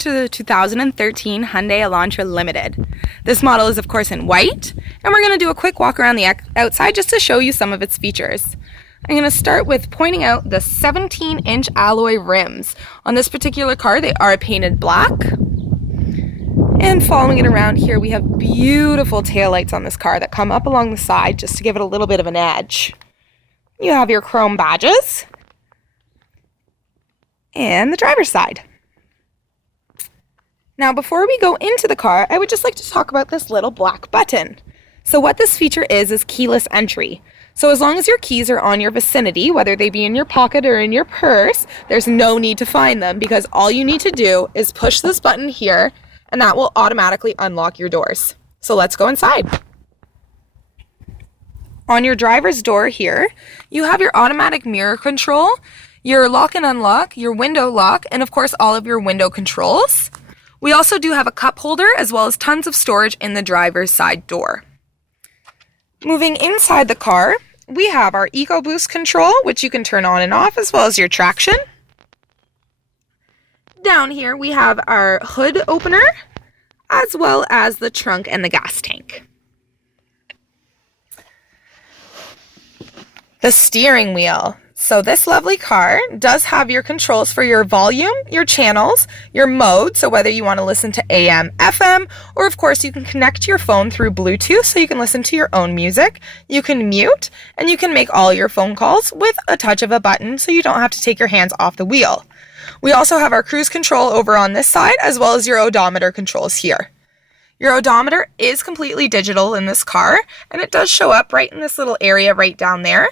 to the 2013 Hyundai Elantra Limited. This model is of course in white, and we're going to do a quick walk around the outside just to show you some of its features. I'm going to start with pointing out the 17-inch alloy rims. On this particular car, they are painted black. And following it around here, we have beautiful taillights on this car that come up along the side just to give it a little bit of an edge. You have your chrome badges and the driver's side. Now, before we go into the car, I would just like to talk about this little black button. So what this feature is keyless entry. So as long as your keys are on your vicinity, whether they be in your pocket or in your purse, there's no need to find them because all you need to do is push this button here and that will automatically unlock your doors. So let's go inside. On your driver's door here, you have your automatic mirror control, your lock and unlock, your window lock, and of course all of your window controls. We also do have a cup holder as well as tons of storage in the driver's side door. Moving inside the car, we have our EcoBoost control, which you can turn on and off, as well as your traction. Down here, we have our hood opener, as well as the trunk and the gas tank. The steering wheel. So this lovely car does have your controls for your volume, your channels, your mode, so whether you want to listen to AM, FM, or of course you can connect your phone through Bluetooth so you can listen to your own music, you can mute, and you can make all your phone calls with a touch of a button so you don't have to take your hands off the wheel. We also have our cruise control over on this side as well as your odometer controls here. Your odometer is completely digital in this car, and it does show up right in this little area right down there.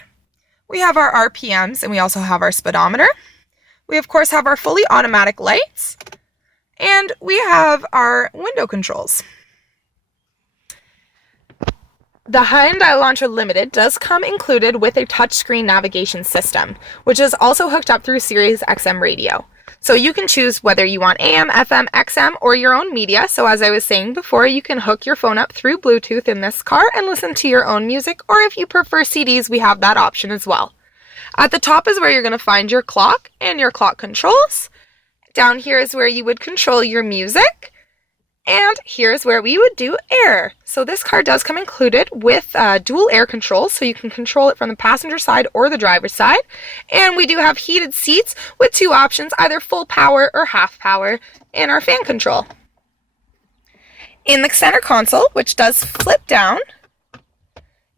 We have our RPMs and we also have our speedometer. We of course have our fully automatic lights and we have our window controls. The Hyundai Elantra Limited does come included with a touchscreen navigation system, which is also hooked up through Sirius XM radio. So you can choose whether you want AM, FM, XM, or your own media. So as I was saying before, you can hook your phone up through Bluetooth in this car and listen to your own music, or if you prefer CDs, we have that option as well. At the top is where you're going to find your clock and your clock controls. Down here is where you would control your music. And here's where we would do air. So this car does come included with dual air controls, so you can control it from the passenger side or the driver's side. And we do have heated seats with two options, either full power or half power, and our fan control. In the center console, which does flip down,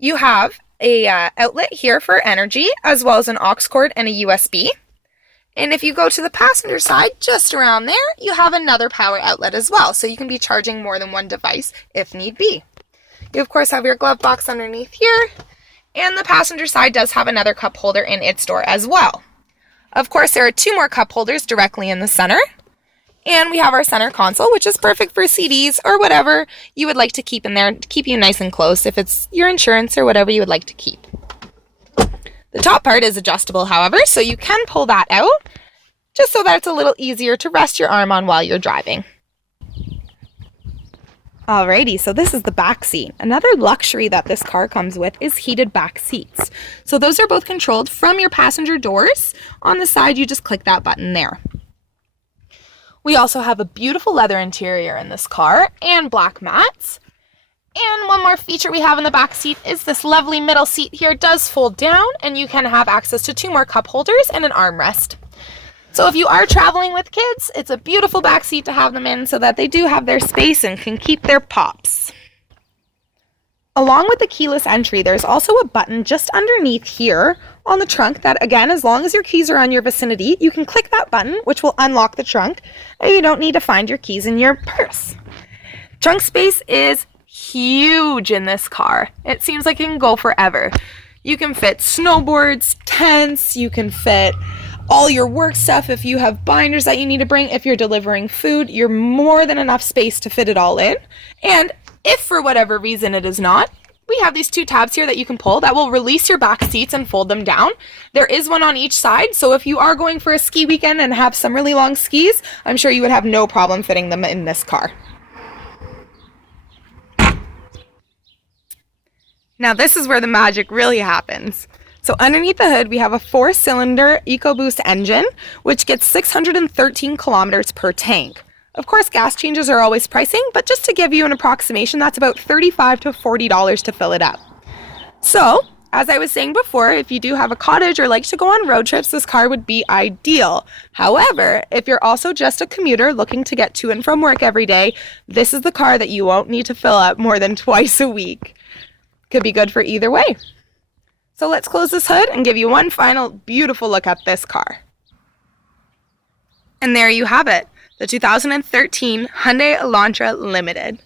you have a outlet here for energy, as well as an aux cord and a USB. And if you go to the passenger side, just around there, you have another power outlet as well, so you can be charging more than one device if need be. You of course have your glove box underneath here, and the passenger side does have another cup holder in its door as well. Of course, there are two more cup holders directly in the center, and we have our center console, which is perfect for CDs or whatever you would like to keep in there to keep you nice and close if it's your insurance or whatever you would like to keep. The top part is adjustable, however, so you can pull that out, just so that it's a little easier to rest your arm on while you're driving. Alrighty, so this is the back seat. Another luxury that this car comes with is heated back seats. So those are both controlled from your passenger doors. On the side, you just click that button there. We also have a beautiful leather interior in this car and black mats. And one more feature we have in the back seat is this lovely middle seat here does fold down, and you can have access to two more cup holders and an armrest. So if you are traveling with kids, it's a beautiful back seat to have them in so that they do have their space and can keep their pops. Along with the keyless entry, there's also a button just underneath here on the trunk that, again, as long as your keys are on your vicinity, you can click that button, which will unlock the trunk, and you don't need to find your keys in your purse. Trunk space is huge in this car. It seems like it can go forever. You can fit snowboards, tents, you can fit all your work stuff. If you have binders that you need to bring, if you're delivering food, you're more than enough space to fit it all in. And if for whatever reason it is not, we have these two tabs here that you can pull that will release your back seats and fold them down. There is one on each side, so if you are going for a ski weekend and have some really long skis, I'm sure you would have no problem fitting them in this car. Now this is where the magic really happens. So underneath the hood, we have a 4-cylinder EcoBoost engine, which gets 613 kilometers per tank. Of course, gas changes are always pricing, but just to give you an approximation, that's about $35 to $40 to fill it up. So, as I was saying before, if you do have a cottage or like to go on road trips, this car would be ideal. However, if you're also just a commuter looking to get to and from work every day, this is the car that you won't need to fill up more than twice a week. Could be good for either way. So let's close this hood and give you one final beautiful look at this car. And there you have it, the 2013 Hyundai Elantra Limited.